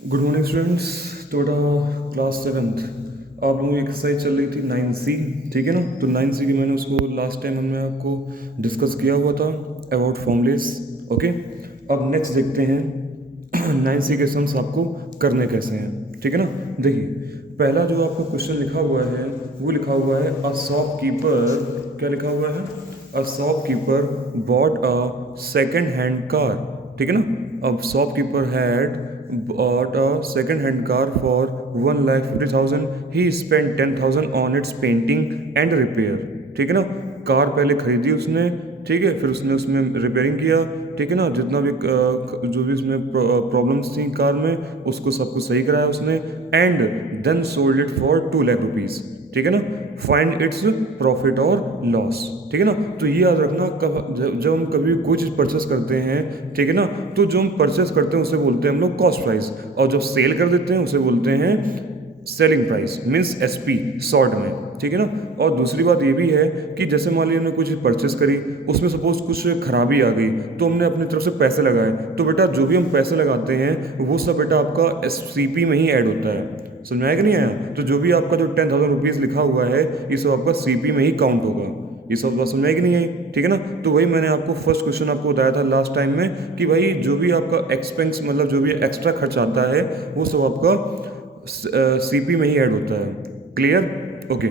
Good morning students. तो बेटा class seventh आप लोगों की एक्सरसाइज चल रही थी 9C, ठीक है ना। तो 9C की मैंने उसको लास्ट टाइम हमने आपको डिस्कस किया हुआ था अबाउट फॉर्मूलेस। ओके, अब नेक्स्ट देखते हैं 9C के सम्स आपको करने कैसे हैं, ठीक है ना। देखिए पहला जो आपको क्वेश्चन लिखा हुआ है वो लिखा हुआ है अ शॉपकीपर, क्या लिखा हुआ है, a shopkeeper bought a second hand car, ठीक है ना। अब shopkeeper had bought a second hand car for 1,50,000. He spent 10,000 on its painting and repair, ठीक है ना। कार पहले खरीदी उसने, ठीक है, फिर उसने उसमें रिपेयरिंग किया, ठीक है ना। जितना भी जो भी उसमें प्रॉब्लम्स थी कार में उसको सब कुछ सही कराया उसने, and then sold it for 2 lakh rupees, ठीक है ना। फाइंड इट्स प्रॉफिट और लॉस, ठीक है ना। तो ये याद रखना, जब हम कभी कोई चीज़ परचेस करते हैं, ठीक है ना, तो जो हम परचेस करते हैं उसे बोलते हैं हम लोग कॉस्ट प्राइस, और जब सेल कर देते हैं उसे बोलते हैं selling price, means SP short में, ठीक है ना। और दूसरी बात ये भी है कि जैसे मान लीजिए हमने कुछ परचेस करी, उसमें सपोज कुछ खराबी आ गई, तो हमने अपनी तरफ से पैसे लगाए, तो बेटा जो भी हम पैसे लगाते हैं वो सब बेटा आपका एससीपी में ही ऐड होता है। समझ में आया कि नहीं आया। तो जो भी आपका जो 10,000 रुपीज़ लिखा हुआ है ये सब आपका सीपी में ही काउंट होगा। ये सब बात समझ आई कि नहीं आई, ठीक है ना। तो वही मैंने आपको फर्स्ट क्वेश्चन आपको बताया था लास्ट टाइम में कि भाई जो भी आपका एक्सपेंस मतलब जो भी एक्स्ट्रा खर्च आता है वो सब आपका सीपी में ही ऐड होता है। Clear, okay.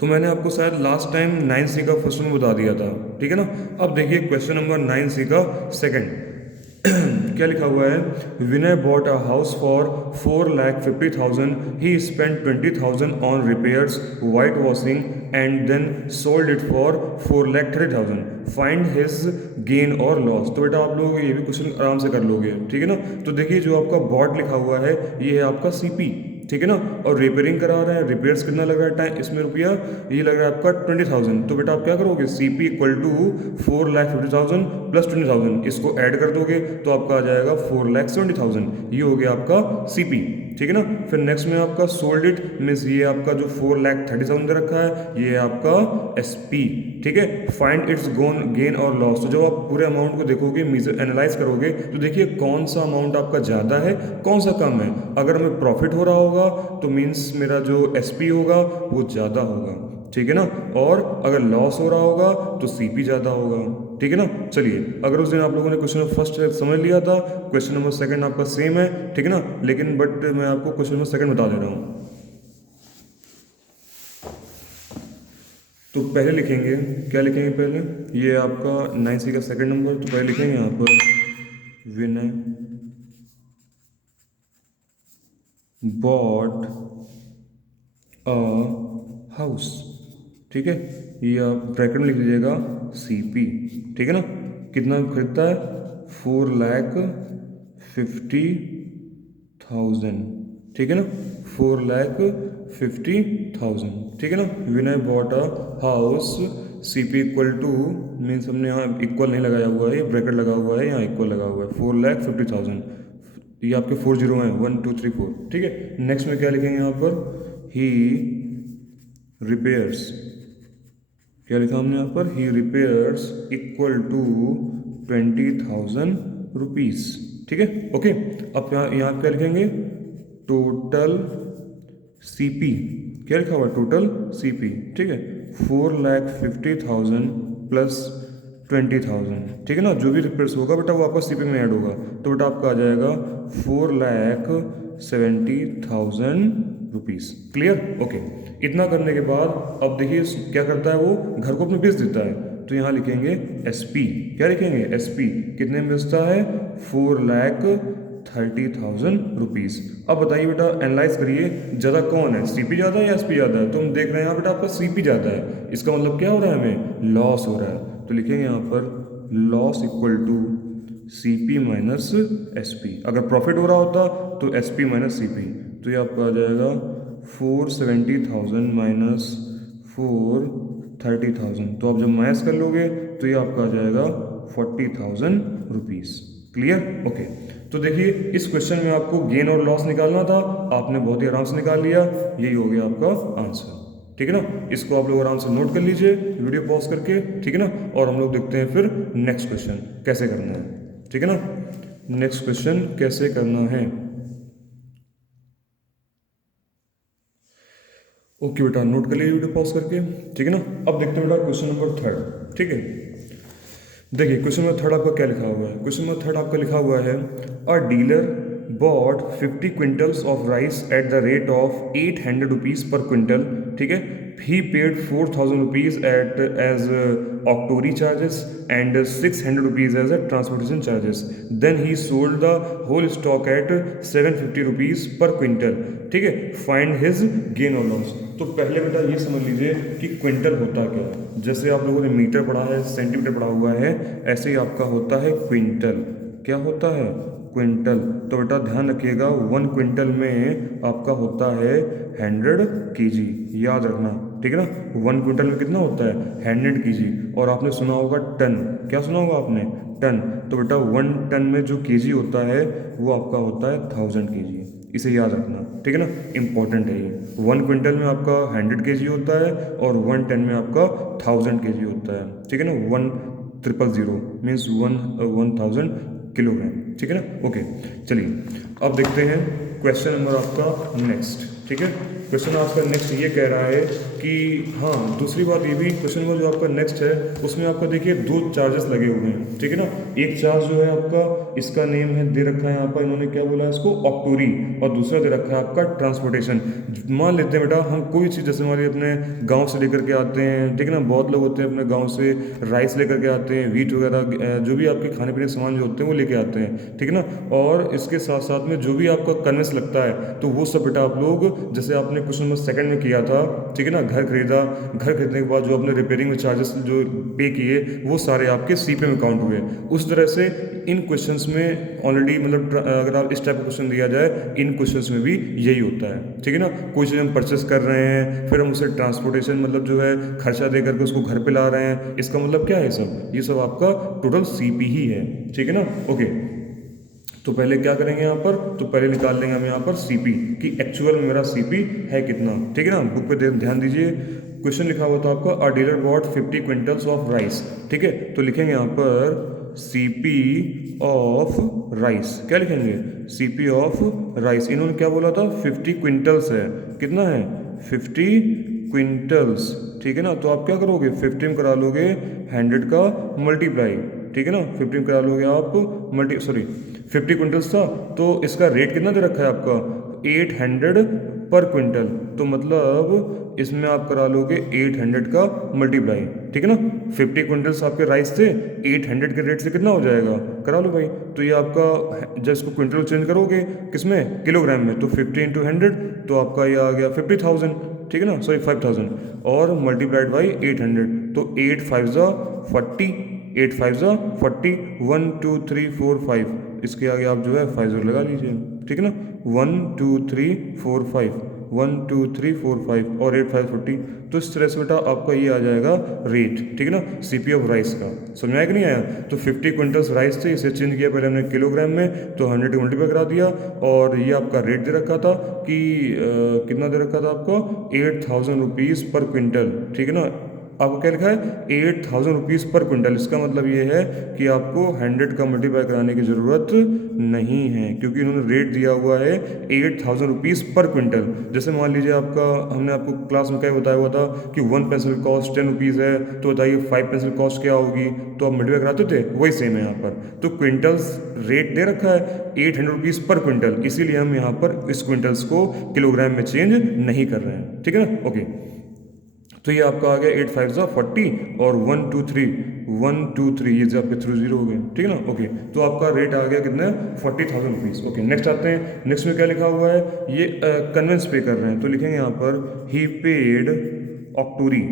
तो मैंने आपको शायद लास्ट टाइम 9C का फर्स्ट में बता दिया था, ठीक है ना। अब देखिए क्वेश्चन नंबर 9C का सेकंड क्या लिखा हुआ है, Vinay bought a house for 4,50,000. He spend 20,000 on repairs, white washing and then sold it for 4,30,000. Find his gain और लॉस। तो बेटा आप लोग ये भी क्वेश्चन आराम से कर लोगे, ठीक है ना। तो देखिए जो आपका बॉट लिखा हुआ है ये है आपका सीपी, ठीक है ना। और रिपेयरिंग करा रहे हैं, रिपेयर्स कितना लग रहा है टाइम इसमें रुपया, ये लग रहा है आपका 20,000। तो बेटा आप क्या करोगे, सीपी इक्वल टू 4,50,000 प्लस 20,000 इसको ऐड कर दोगे तो आपका आ जाएगा 4,70,000। ये हो गया आपका सीपी, ठीक है ना। फिर नेक्स्ट में आपका सोल्ड इट मीन्स ये आपका जो 4,30,000 दे रखा है ये है आपका एसपी, ठीक है। फाइंड इट्स गेन और लॉस। तो जब आप पूरे अमाउंट को देखोगे, एनालाइज करोगे, तो देखिए कौन सा अमाउंट आपका ज़्यादा है कौन सा कम है। अगर हमें प्रॉफिट हो रहा होगा तो मीन्स मेरा जो एसपी होगा वो ज़्यादा होगा, ठीक है ना। और अगर लॉस हो रहा होगा तो सीपी ज़्यादा होगा, ठीक है ना। चलिए अगर उस दिन आप लोगों ने क्वेश्चन फर्स्ट समझ लिया था, क्वेश्चन नंबर सेकंड आपका सेम है, ठीक है ना। लेकिन बट मैं आपको क्वेश्चन नंबर सेकंड बता दे रहा हूँ। तो पहले लिखेंगे, क्या लिखेंगे पहले, ये आपका 9C का सेकंड नंबर। तो पहले लिखेंगे यहाँ पर विनय बॉट अ हाउस, ठीक है। ये आप ब्रैकेट में लिख लीजिएगा सीपी, ठीक है ना। कितना खरीदता है, 4,50,000, ठीक है ना, 4,50,000, ठीक है ना। Vinay bought a house, CP equal to मीन्स हमने यहाँ इक्वल नहीं लगाया हुआ है, ये ब्रैकेट लगा हुआ है, यहाँ इक्वल लगा हुआ है 4,50,000। ये आपके 40 हैं, 1 2 3 4, ठीक है। नेक्स्ट में क्या लिखेंगे यहाँ पर, ही रिपेयर्स, क्या लिखा हमने यहाँ पर, ही रिपेयर्स इक्वल टू 20,000 रुपीज़, ठीक है, ओके। अब यहाँ क्या लिखेंगे, टोटल सीपी, क्या लिखा हुआ है, टोटल सीपी, ठीक है। 4,50,000 प्लस 20,000, ठीक है ना। जो भी रिपेयर्स होगा बेटा वो आपका सीपी में ऐड होगा, तो बेटा आपका आ जाएगा 4,70,000 रुपीज़। Clear, okay. इतना करने के बाद अब देखिए क्या करता है, वो घर को अपने बेच देता है। तो यहाँ लिखेंगे एसपी, क्या लिखेंगे, एसपी कितने में बेचता है, 4,30,000 रुपीज़। अब बताइए बेटा एनालाइज करिए, ज़्यादा कौन है, सीपी ज़्यादा है या एसपी ज़्यादा है। तो हम देख रहे हैं यहाँ बेटा आपका सीपी ज़्यादा है, इसका मतलब क्या हो रहा है, हमें लॉस हो रहा है। तो लिखेंगे यहाँ पर loss equal to CP minus SP. अगर प्रॉफिट हो रहा होता तो एसपी माइनस सीपी, तो ये आपका आ जाएगा 470,000 माइनस 430,000। तो आप जब माइनस कर लोगे तो ये आपका आ जाएगा 40,000 रुपीज़। Clear, okay. तो देखिए इस क्वेश्चन में आपको गेन और लॉस निकालना था, आपने बहुत ही आराम से निकाल लिया, यही हो गया आपका आंसर, ठीक है ना। इसको आप लोग आराम से नोट कर लीजिए वीडियो पॉज करके, ठीक है ना। और हम लोग देखते हैं फिर नेक्स्ट क्वेश्चन कैसे करना है, ठीक है ना। नेक्स्ट क्वेश्चन कैसे करना है, ओके बेटा, नोट कर लीजिए वीडियो पॉज करके, ठीक है ना। अब देखते हैं बेटा क्वेश्चन नंबर थर्ड, ठीक है। देखिए क्वेश्चन नंबर थर्ड आपका क्या लिखा हुआ है। क्वेश्चन नंबर थर्ड आपका लिखा हुआ है, a dealer bought 50 quintals of rice at the rate of 800 rupees per quintal, ठीक है। He paid 4000 rupees at as octroi charges and 600 rupees as a transportation charges. Then he sold the whole stock at 750 rupees per quintal, ठीक है। Find his gain और loss. तो पहले बेटा ये समझ लीजिए कि क्विंटल होता क्या है। जैसे आप लोगों ने मीटर पढ़ा है, सेंटीमीटर पढ़ा हुआ है, ऐसे ही आपका होता है क्विंटल। क्या होता है? क्विंटल। तो बेटा ध्यान रखिएगा, 1 क्विंटल में आपका होता है 100 केजी, याद रखना, ठीक है ना। 1 क्विंटल में कितना होता है? 100 केजी। और आपने सुना होगा टन, क्या सुना होगा आपने? टन। तो बेटा 1 टन में जो केजी होता है वो आपका होता है 1000 केजी। इसे याद रखना, ठीक है ना, इंपॉर्टेंट है ये। 1 क्विंटल में आपका 100 केजी होता है और 1 टन में आपका 1000 केजी होता है, ठीक है ना। 1000 मीन्स 1000 किलोग्राम, ठीक है ना। ओके, चलिए अब देखते हैं क्वेश्चन नंबर आपका नेक्स्ट, ठीक है। क्वेश्चन आपका नेक्स्ट ये कह रहा है कि हाँ, दूसरी बात ये भी, क्वेश्चन नंबर जो आपका नेक्स्ट है उसमें आपका देखिए 2 चार्जेस लगे हुए हैं, ठीक है ना। एक चार्ज जो है आपका, इसका नेम है दे रखा है यहाँ पर, इन्होंने क्या बोला है इसको, ऑक्टोरी, और दूसरा दे रखा है आपका ट्रांसपोर्टेशन। मान लेते हैं बेटा हम कोई चीज़, जैसे हमारे अपने गाँव से लेकर के आते हैं, ठीक है ना, बहुत लोग होते हैं अपने गाँव से राइस लेकर के आते हैं, व्हीट वगैरह, जो भी आपके खाने पीने के सामान जो होते हैं वो लेके आते हैं, ठीक है ना। और इसके साथ साथ में जो भी आपका कन्वेंस लगता है तो वो सब बेटा आप लोग, जैसे आपने क्वेश्चन नंबर सेकंड में किया था, ठीक है ना, घर खरीदा, घर खरीदने के बाद जो आपने रिपेयरिंग में चार्जेस जो पे किए वो सारे आपके सीपे में काउंट हुए। उस तरह से इन क्वेश्चंस में ऑलरेडी, मतलब अगर आप इस टाइप का क्वेश्चन दिया जाए, इन क्वेश्चंस में भी यही होता है, ठीक है ना। कोई चीज़ हम परचेस कर रहे हैं, फिर हम उसे ट्रांसपोर्टेशन, मतलब जो है खर्चा दे करके उसको घर पे ला रहे हैं, इसका मतलब क्या है सब, ये सब आपका टोटल सीपी ही है, ठीक है ना। ओके, तो पहले क्या करेंगे यहाँ पर, तो पहले निकाल लेंगे हम यहाँ पर सीपी कि एक्चुअल में मेरा सीपी है कितना, ठीक है ना। बुक पे ध्यान दीजिए, क्वेश्चन लिखा हुआ था आपका, a dealer bought 50 quintals of rice, ठीक है। तो लिखेंगे यहाँ पर सीपी ऑफ राइस, क्या लिखेंगे, सीपी ऑफ राइस। इन्होंने क्या बोला था, 50 क्विंटल्स है, कितना है, 50 क्विंटल्स, ठीक है ना। तो आप क्या करोगे, 50 करा लोगे 100 का मल्टीप्लाई, ठीक है ना, 50 करा लोगे आप 50 क्विंटल्स था, तो इसका रेट कितना दे रखा है आपका, 800 पर क्विंटल। तो मतलब इसमें आप करा लोगे 800 का मल्टीप्लाई, ठीक है ना। 50 क्विंटल्स आपके राइस थे, 800 के रेट से कितना हो जाएगा, करा लो भाई। तो ये आपका, जब इसको क्विंटल चेंज करोगे किसमें, किलोग्राम में, तो 50 इंटू 100, तो आपका ये आ गया 50,000, ठीक है ना, सॉरी 5,000, और मल्टीप्लाइड बाई 800, तो 8 5 ज़ा 40, 8 5 ज़ा 40, 1 2 3 4 5, इसके आगे आप जो है 5 0 लगा लीजिए, ठीक है ना। 1 2 3 4 5, 1 2 3 4 5 और 8 5 40। तो इस तरह से बेटा आपका ये आ जाएगा रेट, ठीक है ना, सीपी ऑफ राइस का। समझ में आया कि नहीं आया? तो 50 क्विंटल्स राइस थे, इसे चेंज किया पहले हमने किलोग्राम में, तो 100 को मल्टीप्लाई करा दिया, और ये आपका रेट दे रखा था कि कितना दे रखा था आपको, 8,000 रुपीज़ पर क्विंटल, ठीक है ना। आपको क्या लिखा है, 8,000 रुपीज़ पर क्विंटल। इसका मतलब ये है कि आपको 100 का मल्टीप्लाई कराने की ज़रूरत नहीं है, क्योंकि इन्होंने रेट दिया हुआ है 8,000 रुपीज़ पर क्विंटल। जैसे मान लीजिए आपका, हमने आपको क्लास में क्या बताया हुआ था कि 1 पेंसिल कॉस्ट 10 रुपीज़ है, तो बताइए 5 पेंसिल कॉस्ट क्या होगी, तो आप मल्टीप्लाई कराते थे, वही सेम है यहाँ पर। तो क्विंटल्स रेट दे रखा है 800 रुपीज़ पर क्विंटल, इसीलिए हम यहाँ पर इस क्विंटल्स को किलोग्राम में चेंज नहीं कर रहे हैं, ठीक है ना। ओके, तो ये आपका आ गया 8 5 ज़ा 40, और 1 2 3 1 2 3, ये जो आपके थ्रू जीरो हो गए, ठीक है ना। ओके, तो आपका रेट आ गया कितना, 40,000 रुपीज़। ओके, नेक्स्ट आते हैं, नेक्स्ट में क्या लिखा हुआ है, ये कन्वेंस पे कर रहे हैं, तो लिखेंगे यहाँ पर he paid octroi,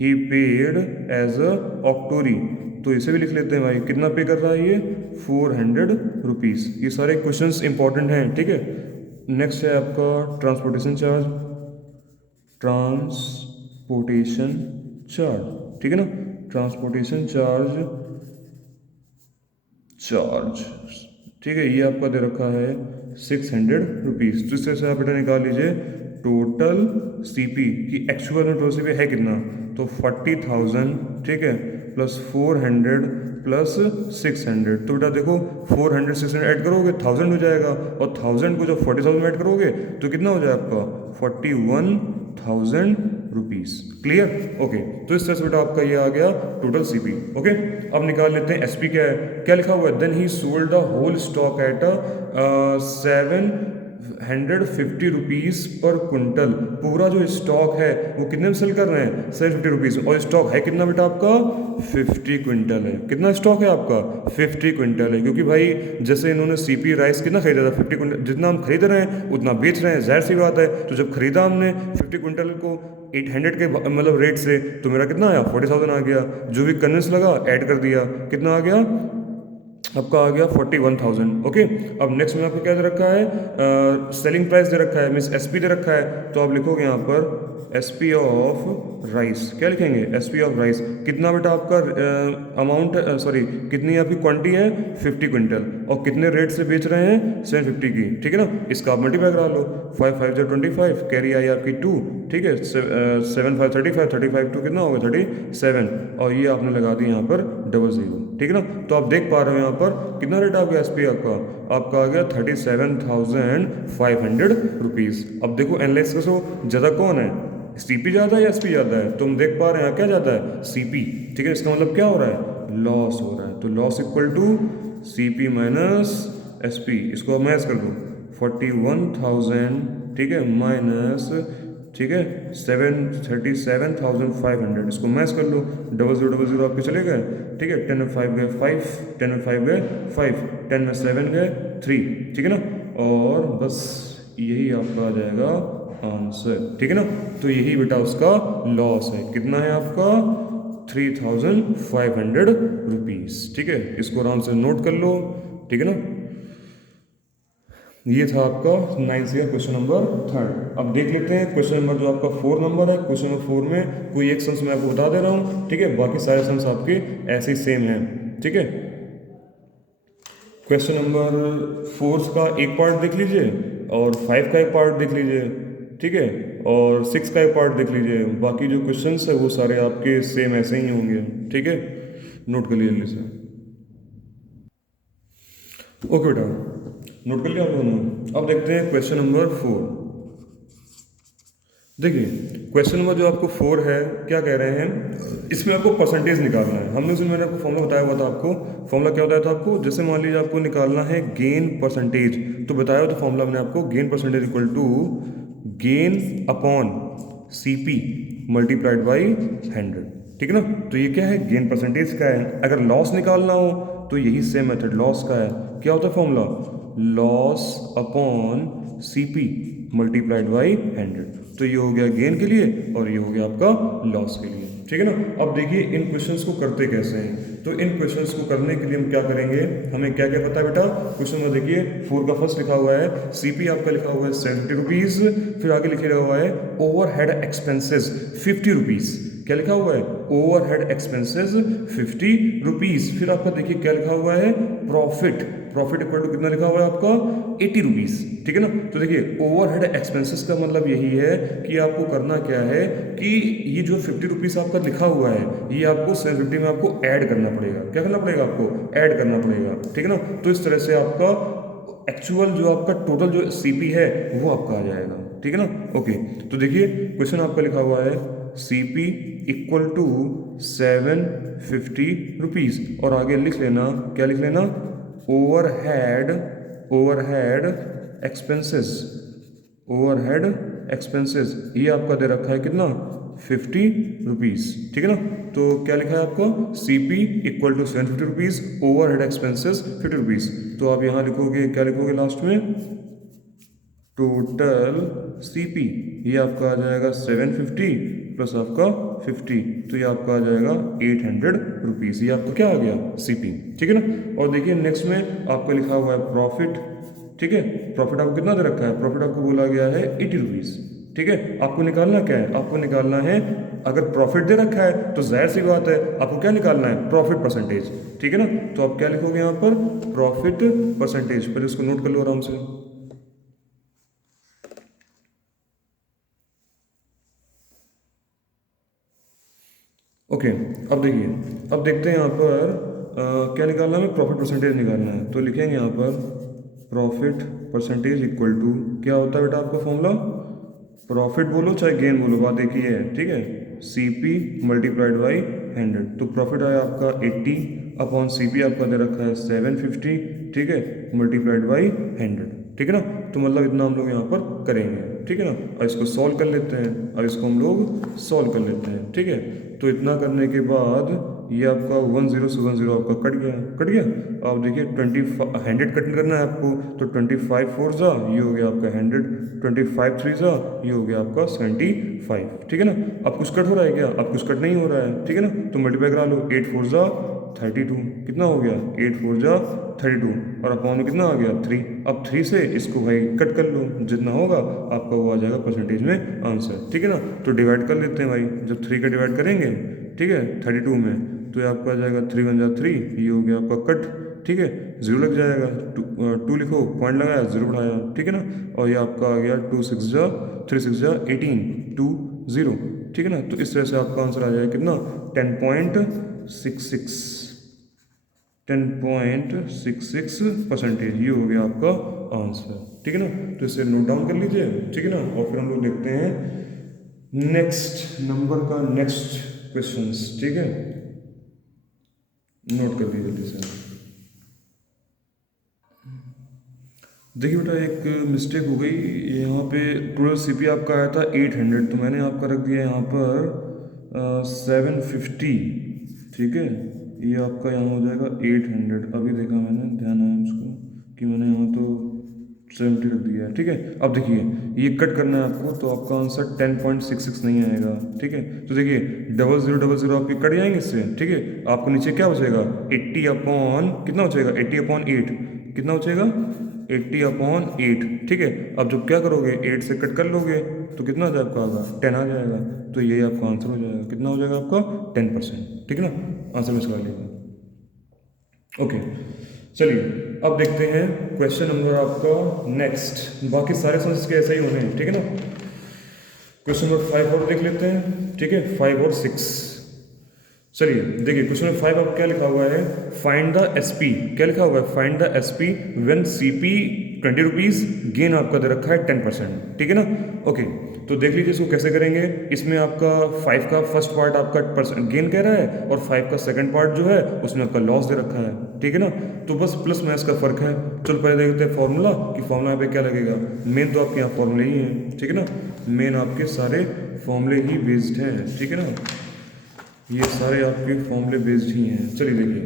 he paid as a octroi. तो इसे भी लिख लेते हैं भाई, कितना पे कर रहा है ये, 400 रुपीज़। ये सारे क्वेश्चंस इंपॉर्टेंट हैं, ठीक है। नेक्स्ट है आपका ट्रांसपोर्टेशन चार्ज, ट्रांसपोर्टेशन चार्ज, ठीक है ना, ट्रांसपोर्टेशन चार्ज, ठीक है। ये आपका दे रखा है 600 रुपीज़। तो इस तरह से आप बेटा निकाल लीजिए टोटल सीपी की, एक्चुअल में टोटल सीपी है कितना, तो 40,000, ठीक है, प्लस 400 प्लस 600। तो बेटा देखो 400 600 ऐड करोगे 1000 हो जाएगा, और 1000 को जब 40,000 में ऐड करोगे तो कितना हो जाएगा आपका, 41 ₹41,000। क्लियर? ओके, तो इस तरह से बेटा आपका ये आ गया टोटल सीपी। ओके, अब निकाल लेते हैं एसपी क्या है, क्या लिखा हुआ है, then he sold the whole stock at 750 rupees per quintal. पूरा जो स्टॉक है वो कितने में सेल कर रहे हैं, 750 रुपीज़, और स्टॉक है कितना बेटा आपका, 50 क्विंटल है। कितना स्टॉक है आपका, 50 क्विंटल है, क्योंकि भाई जैसे इन्होंने सीपी राइस कितना खरीदा था, 50 क्विंटल, जितना हम खरीद रहे हैं उतना बेच रहे हैं, जाहिर सी बात है। तो जब खरीदा हमने 50 क्विंटल को 800 के मतलब रेट से, तो मेरा कितना आया, 40,000 आ गया। जो भी कन्वेंस लगा ऐड कर दिया, कितना आ गया आपका, आ गया 41,000। ओके, अब नेक्स्ट में आपको क्या दे रखा है, सेलिंग प्राइस दे रखा है, मीन्स एसपी दे रखा है। तो आप लिखोगे यहाँ पर एसपी ऑफ राइस, क्या लिखेंगे, एसपी ऑफ राइस, कितना बेटा आपका अमाउंट, सॉरी कितनी आपकी क्वांटिटी है, 50 क्विंटल, और कितने रेट से बेच रहे हैं, 750 की, ठीक है ना। इसका आप मल्टीप्लाई करा लो, 5 5 25, कैरी आई आपकी 2, ठीक है, 7 5 35, 35 2 कितना होगा, 37, और ये आपने लगा दी यहाँ पर 00, ठीक है ना। तो आप देख पा रहे हो यहाँ पर कितना रेट आ गया एसपी आपका आ गया 37,500 रुपीज़। अब देखो एनालाइज करो, ज़्यादा कौन है, सीपी ज़्यादा है या एसपी ज़्यादा है, तुम देख पा रहे हैं क्या ज़्यादा है, सीपी, ठीक है। इसका मतलब क्या हो रहा है, लॉस हो रहा है, तो loss equal to CP minus SP. इसको अब मैच कर दो, 41,000, ठीक है, माइनस, ठीक है, 37,500, इसको मैच कर लो, 0000 आपके चले गए, ठीक है, 10 में 5 गए 5, 10 में 5 गए 5, 10 में 7 गए 3, ठीक है ना, और बस यही आपका आ जाएगा आंसर, ठीक है ना। तो यही बेटा उसका लॉस है, कितना है आपका, 3,500 रुपीज़, ठीक है। इसको आराम से नोट कर लो, ठीक है ना। ये था आपका 9 से क्वेश्चन नंबर 3। अब देख लेते हैं क्वेश्चन नंबर जो आपका 4 नंबर है। क्वेश्चन नंबर 4 में कोई एक सम्स मैं आपको बता दे रहा हूँ, ठीक है, बाकी सारे सम्स आपके ऐसे ही सेम हैं, ठीक है। क्वेश्चन नंबर 4 का एक पार्ट देख लीजिए, और 5 का एक पार्ट देख लीजिए, ठीक है, और 6 का एक पार्ट देख लीजिए। बाकी जो क्वेश्चंस है वो सारे आपके सेम ऐसे ही होंगे, ठीक है, नोट कर लीजिए जल्दी से। ओके बेटा, नोट कर लिया आप लोगों ने। अब देखते हैं क्वेश्चन नंबर 4। देखिए क्वेश्चन नंबर जो आपको 4 है, क्या कह रहे हैं, इसमें आपको परसेंटेज निकालना है। हमने उसमें मैंने आपको फॉर्मूला बताया हुआ था, आपको फॉर्मूला क्या बताया था आपको, जैसे मान लीजिए आपको निकालना है गेन परसेंटेज, तो बताया हुआ था फॉर्मूला मैंने आपको, gain percentage equal to gain upon CP multiplied by 100, ठीक है ना। तो ये क्या है, गेन परसेंटेज का है। अगर लॉस निकालना हो तो यही सेम मेथड लॉस का है, क्या होता है formula, loss upon CP multiplied by 100। तो ये हो गया गेन के लिए और ये हो गया आपका लॉस के लिए, ठीक है ना। अब देखिए इन क्वेश्चंस को करते कैसे हैं। तो इन क्वेश्चंस को करने के लिए हम क्या करेंगे, हमें क्या क्या पता है बेटा। क्वेश्चन में देखिए 4 का फर्स्ट लिखा हुआ है, सीपी आपका लिखा हुआ है 70 रुपीज़, फिर आगे लिखा हुआ है ओवरहेड एक्सपेंसेस 50 रुपीज़। क्या लिखा हुआ है, ओवरहेड एक्सपेंसेस 50 रुपीज़। फिर आपका देखिए क्या लिखा हुआ है, प्रॉफिट, प्रॉफिट इक्वल टू कितना लिखा हुआ है आपका 80 रुपीज़, ठीक है ना। तो देखिए ओवरहेड एक्सपेंसेस का मतलब यही है कि आपको करना क्या है कि ये जो 50 रुपीज़ आपका लिखा हुआ है ये आपको 750 में आपको ऐड करना पड़ेगा। क्या करना पड़ेगा, आपको ऐड करना पड़ेगा, ठीक है ना। तो इस तरह से आपका एक्चुअल जो आपका टोटल जो सीपी है वो आपका आ जाएगा, ठीक है ना। ओके, तो देखिए क्वेश्चन आपका लिखा हुआ है सीपी इक्वल टू 750 रुपीज़, और आगे लिख लेना, क्या लिख लेना, overhead, overhead expenses, overhead expenses ये आपका दे रखा है कितना 50 रुपीज़, ठीक है ना। तो क्या लिखा है आपको, CP equal to 750 rupees, overhead expenses 50 rupees. तो आप यहाँ लिखोगे, क्या लिखोगे लास्ट में, टोटल सीपी, ये आपका आ जाएगा 750 प्लस आपका 50, तो ये आपका आ जाएगा 800 रुपीज़। ये आपका क्या आ गया, सीपी, ठीक है ना। और देखिए नेक्स्ट में आपको लिखा हुआ है प्रॉफिट, ठीक है, प्रॉफिट आपको कितना दे रखा है, प्रॉफिट आपको बोला गया है 80 रुपीज़, ठीक है। आपको निकालना क्या है, आपको निकालना है, अगर प्रॉफिट दे रखा है तो जाहिर सी बात है आपको क्या निकालना है, प्रॉफिट परसेंटेज, ठीक है ना। तो आप क्या लिखोगे यहाँ पर, प्रॉफिट परसेंटेज, पहले इसको नोट कर लो आराम से। ओके, अब देखिए, अब देखते हैं यहाँ पर क्या निकालना है, प्रॉफिट परसेंटेज निकालना है। तो लिखेंगे यहाँ पर प्रॉफिट परसेंटेज इक्वल टू क्या होता है बेटा आपका फॉर्मूला, प्रॉफिट बोलो चाहे गेन बोलो, बात एक ही है, ठीक है। सी पी मल्टीप्लाइड बाई 100, तो प्रॉफिट आया आपका 80 अपॉन सी पी आपका दे रखा है 750, ठीक है, मल्टीप्लाइड बाई 100, ठीक है ना। तो मतलब इतना हम लोग यहाँ पर करेंगे, ठीक है ना। और इसको सॉल्व कर लेते हैं, और इसको हम लोग सॉल्व कर लेते हैं, ठीक है। तो इतना करने के बाद ये आपका 10 से 10 आपका कट गया। आप देखिए 100 कट करना है आपको, तो 25 4 जा ये हो गया आपका 100, 25 3 जा ये हो गया आपका 75, ठीक है ना। अब कुछ कट हो रहा है क्या? अब कुछ कट नहीं हो रहा है, ठीक है ना। तो मल्टीप्लाई करा लो, 8 4 जा 32, कितना हो गया 8 4 जा 32, और अपॉन में कितना आ गया 3। अब 3 से इसको भाई कट कर लो, जितना होगा आपका वो आ जाएगा परसेंटेज में आंसर, ठीक है ना। तो डिवाइड कर लेते हैं भाई, जब 3 का डिवाइड करेंगे, ठीक है, 32 में, तो ये आपका आ जाएगा 3 1 जा 3, ये हो गया आपका कट, ठीक है, 0 लग जाएगा, 2 लिखो, पॉइंट लगाया, 0 बढ़ाया, ठीक है ना। और ये आपका आ गया 2 6 जा 3 6 जा 18 2 0, ठीक है ना। तो इस तरह से आपका आंसर आ जाएगा कितना 10.66 10.66%, ये हो गया आपका आंसर, ठीक है ना। तो इसे नोट डाउन कर लीजिए, ठीक है ना। और फिर हम लोग देखते हैं नेक्स्ट नंबर का नेक्स्ट क्वेश्चंस, ठीक है, नोट कर लीजिए जल्दी से। देखिए बेटा एक मिस्टेक हो गई यहाँ पे, टोटल सीपी आपका आया था 800, तो मैंने आपका रख दिया यहाँ पर 750, ठीक है। ये आपका यहाँ हो जाएगा 800, अभी देखा मैंने, ध्यान आया उसको कि मैंने यहाँ तो 70 रख दिया है, ठीक है। अब देखिए ये कट करना है आपको, तो आपका आंसर 10.66 नहीं आएगा, ठीक है। तो देखिए 0000 आपके कट जाएंगे इससे, ठीक है। आपको नीचे क्या बचेगा 80 अपॉन कितना बचेगा 80 अपॉन 8, कितना बचेगा 80 अपॉन 8, ठीक है। अब जब क्या करोगे 8 से कट कर लोगे तो कितना आ जाएगा आपका 10 आ जाएगा, तो ये आपका आंसर हो जाएगा, कितना हो जाएगा आपका 10%, ठीक है ना। आंसर में लगा लेगा, ओके। चलिए अब देखते हैं क्वेश्चन नंबर आपका नेक्स्ट, बाकी सारे सेंस के ऐसे ही होने हैं, ठीक है ना। क्वेश्चन नंबर 5 और देख लेते हैं, ठीक है, 5 और 6। चलिए देखिए क्वेश्चन नंबर 5 आपको क्या लिखा हुआ है, फाइंड द एसपी, क्या लिखा हुआ है, find the SP when CP 20 rupees, gain आपका दे रखा है 10%, ठीक है ना। ओके, तो देख लीजिए इसको कैसे करेंगे। इसमें आपका 5 का फर्स्ट पार्ट आपका परसेंट गेन कह रहा है, और 5 का सेकंड पार्ट जो है उसमें आपका लॉस दे रखा है, ठीक है ना। तो बस प्लस माइनस का फर्क है। चलो पहले देखते हैं फॉर्मूला, कि फॉर्मूला पे क्या लगेगा। मेन तो आपके यहाँ फॉर्मूले ही हैं, ठीक है ना, मेन आपके सारे फॉर्मूले ही बेस्ड हैं, ठीक है ना, ये सारे आपके फॉर्मूले बेस्ड ही हैं। चलिए देखिए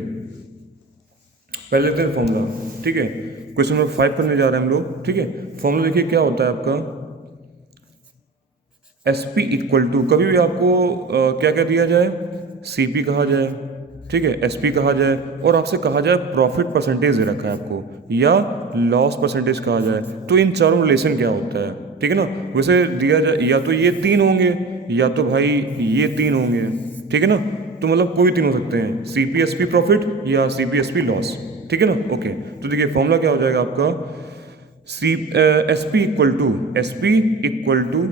पहले लेते हैं फॉर्मूला, ठीक है। क्वेश्चन नंबर 5 करने जा रहे हैं हम लोग, ठीक है। फॉर्मूला देखिए क्या होता है आपका, एस पी इक्वल टू, कभी भी आपको क्या क्या दिया जाए, सी पी कहा जाए, ठीक है, एस पी कहा जाए, और आपसे कहा जाए प्रॉफिट परसेंटेज दे रखा है आपको, या लॉस परसेंटेज कहा जाए, तो इन चारों रिलेशन क्या होता है, ठीक है ना। वैसे दिया जाए या तो ये 3 होंगे, या तो भाई ये 3 होंगे, ठीक है ना। तो मतलब कोई 3 हो सकते हैं, C P S P profit या C P S P loss, ठीक है ना। ओके, तो देखिए फॉर्मूला क्या हो जाएगा आपका, S P equal to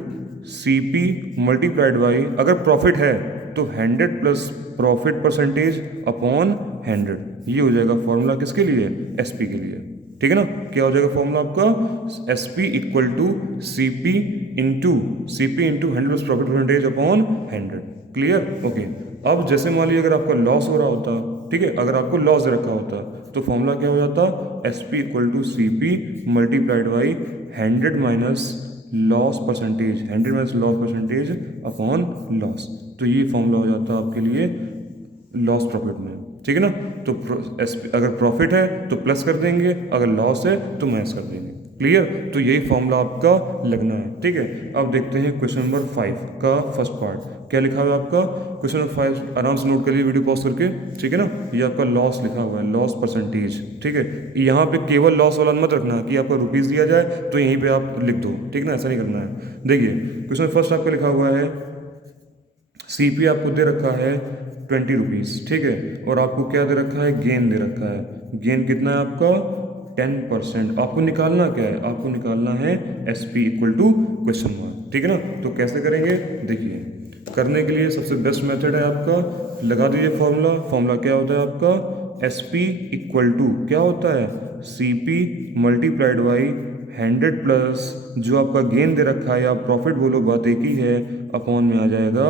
C P multiplied by, अगर प्रॉफिट है तो 100 प्लस प्रॉफिट परसेंटेज अपॉन 100, ये हो जाएगा फॉर्मूला किसके लिए, एस पी के लिए, ठीक है ना। क्या हो जाएगा फॉर्मूला आपका, S P equal to C P into 100 plus profit percentage upon 100, clear, okay. अब जैसे मान लीजिए अगर आपका लॉस हो रहा होता, ठीक है, अगर आपको लॉस दे रखा होता तो फॉर्मूला क्या हो जाता, S P equal to C P multiplied by 100 minus loss percentage, 100 minus loss percentage upon loss, तो ये फॉर्मूला हो जाता है आपके लिए लॉस प्रॉफिट में, ठीक है ना। तो अगर प्रॉफिट है तो प्लस कर देंगे, अगर लॉस है तो माइनस कर देंगे, क्लियर। तो यही फॉर्मूला आपका लगना है, ठीक है। अब देखते हैं क्वेश्चन नंबर 5 का फर्स्ट पार्ट, क्या लिखा हुआ है आपका, क्वेश्चन नंबर 5 आराम से नोट करिए वीडियो पॉज करके, ठीक है ना। ये आपका लॉस लिखा हुआ है, लॉस परसेंटेज, ठीक है। यहाँ पे केवल लॉस वाला मत रखना कि आपका रुपीज़ दिया जाए तो यहीं पे आप लिख दो, ठीक है ना, ऐसा नहीं करना है। देखिए क्वेश्चन फर्स्ट आपका लिखा हुआ है, सी पी आपको दे रखा है 20 रुपीज़, ठीक है, और आपको क्या दे रखा है, गेन दे रखा है। गेन कितना है आपका 10%। आपको निकालना क्या है, आपको निकालना है S P equal to question mark, ठीक है ना। तो कैसे करेंगे, देखिए करने के लिए सबसे बेस्ट मेथड है आपका, लगा दीजिए फॉर्मूला। फॉर्मूला क्या होता है आपका, एस पी इक्वल टू क्या होता है, C P multiplied by 100 plus जो आपका गेन दे रखा है या प्रॉफिट बोलो बात एक ही है, अपॉन में आ जाएगा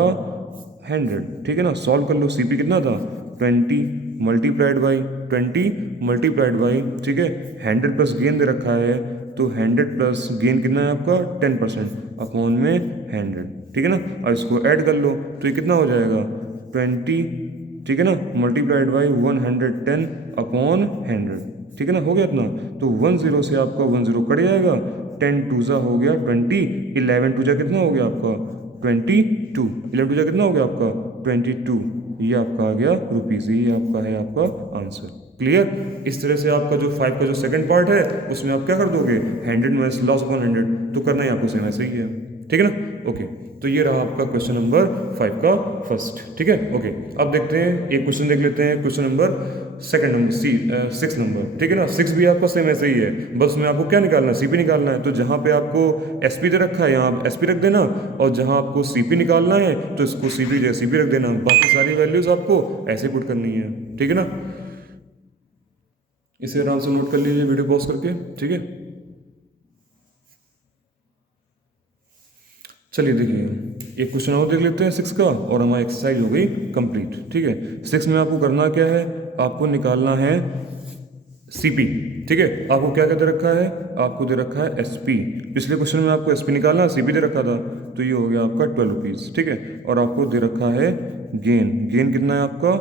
100। ठीक है ना, सॉल्व कर लो। सीपी कितना था 20 मल्टीप्लाइड बाई 20 मल्टीप्लाइड बाई, ठीक है 100 प्लस गेन दे रखा है तो 100 प्लस गेन कितना है आपका 10% अपॉन में 100। ठीक है ना, और इसको ऐड कर लो तो ये कितना हो जाएगा 20, ठीक है ना, मल्टीप्लाइड बाई 110 अपॉन 100। ठीक है ना, हो गया इतना। तो 10 से आपका 10 कट जाएगा, 10 टू हो गया 20, 11 टू कितना हो गया आपका 22, 11 टू कितना हो गया आपका 22, ये आपका आ गया रुपीज़। ये आपका है आपका आंसर। क्लियर। इस तरह से आपका जो 5 का जो सेकंड पार्ट है उसमें आप क्या कर दोगे 100 माइनस लॉस अपॉन 100, तो करना ही आपको सेम ऐसे ही है। ठीक है ना, ओके। तो ये रहा आपका क्वेश्चन नंबर 5 का फर्स्ट। ठीक है, ओके। अब देखते हैं एक क्वेश्चन देख लेते हैं, question number second number 6 number. ठीक है ना, 6 भी आपका सेम ऐसे ही है, बस में आपको क्या निकालना है सीपी निकालना है। तो जहाँ पे आपको एसपी दे रखा है यहाँ आप एसपी रख देना, और जहाँ आपको सीपी निकालना है तो इसको सीपी जैसे सीपी रख देना, बाकी सारी वैल्यूज आपको ऐसे पुट करनी है। ठीक है ना, इसे आराम से नोट कर लीजिए वीडियो पॉज करके। ठीक है, चलिए देखिए एक क्वेश्चन और देख लेते हैं 6 का, और हमारी एक्सरसाइज हो गई कंप्लीट। ठीक है, 6 में आपको करना क्या है, आपको निकालना है सीपी। ठीक है, आपको क्या क्या दे रखा है, आपको दे रखा है एसपी। पिछले क्वेश्चन में आपको एसपी निकालना, सीपी दे रखा था, तो ये हो गया आपका 12 रुपीज़। ठीक है, और आपको दे रखा है गेन, गेन कितना है आपका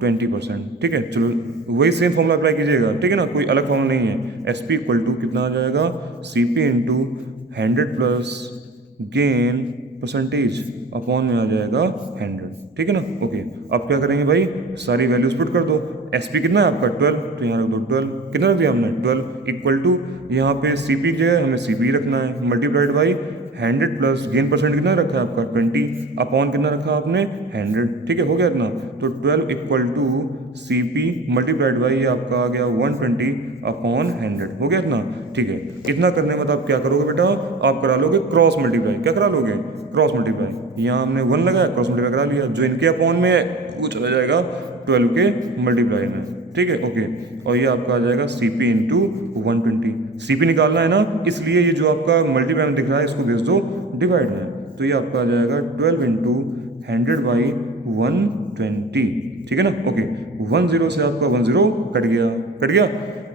20%। ठीक है, चलो वही सेम फॉर्मूला अप्लाई कीजिएगा। ठीक है ना, कोई अलग फॉर्मूला नहीं है। एसपी इक्वल टू कितना आ जाएगा CP into 100 plus gain percentage upon में आ जाएगा 100। ठीक है ना, ओके। अब क्या करेंगे भाई, सारी वैल्यूज पुट कर दो। एसपी कितना है आपका 12, तो यहाँ रख दो 12। कितना रख दिया हमने 12 इक्वल टू, यहाँ पे सीपी जो है हमें सीपी रखना है, multiplied by 100 plus gain percent कितना रखा है आपका 20 अपॉन कितना रखा आपने 100। ठीक है, हो गया इतना। तो 12 equal to C P multiplied by ये आपका आ गया 120 अपॉन 100। हो गया इतना। ठीक है, इतना करने के बाद आप क्या करोगे बेटा, आप करा लोगे क्रॉस मल्टीप्लाई। क्या करा लोगे क्रॉस मल्टीप्लाई, यहाँ हमने 1 लगाया, क्रॉस मल्टीप्लाई करा लिया, जो इनके अपॉन में है वो चला जाएगा 12 के मल्टीप्लाई में। ठीक है, ओके। और ये आपका आ जाएगा C P into 120। C P निकालना है ना, इसलिए ये जो आपका मल्टीप्लाई में दिख रहा है इसको भेज दो डिवाइड में, तो ये आपका आ जाएगा 12 इंटू 100 बाई 120। ठीक है ना, ओके। 10 से आपका 10 कट गया, कट गया।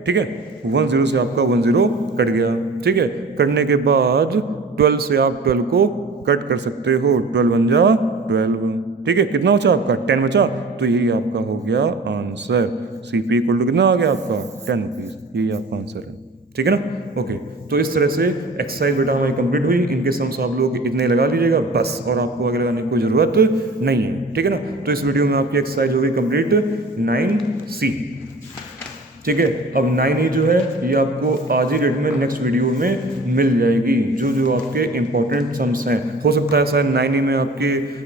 ठीक है, 10 से आपका 10 कट गया। ठीक है, कटने के बाद 12 से आप 12 को कट कर सकते हो, 12 1 जा 12। ठीक है, कितना बचा आपका 10 बचा, तो यही आपका हो गया answer. C P equal to कितना आ गया आपका 10 रुपीज़, यही आपका आंसर है। ठीक है ना, ओके। तो इस तरह से एक्सरसाइज बेटा हमारी कंप्लीट हुई। इनके सम्स आप लोग इतने लगा लीजिएगा बस, और आपको आगे लगाने की कोई ज़रूरत नहीं है। ठीक है ना, तो इस वीडियो में आपकी एक्सरसाइज हो गई कंप्लीट 9C। ठीक है, अब 9E जो है ये आपको आज ही डेट में नेक्स्ट वीडियो में मिल जाएगी, जो जो आपके इंपॉर्टेंट सम्स हैं। हो सकता है शायद 9E में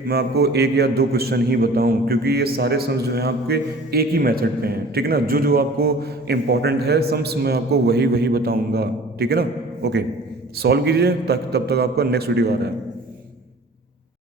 मैं आपको 1 या 2 क्वेश्चन ही बताऊं, क्योंकि ये सारे सम्स जो हैं आपके एक ही मेथड पे हैं। ठीक है ना, जो जो आपको इंपॉर्टेंट है सम्स मैं आपको वही बताऊंगा। ठीक है ना, ओके। सॉल्व कीजिए ताकि तब तक आपका नेक्स्ट वीडियो आ रहा है।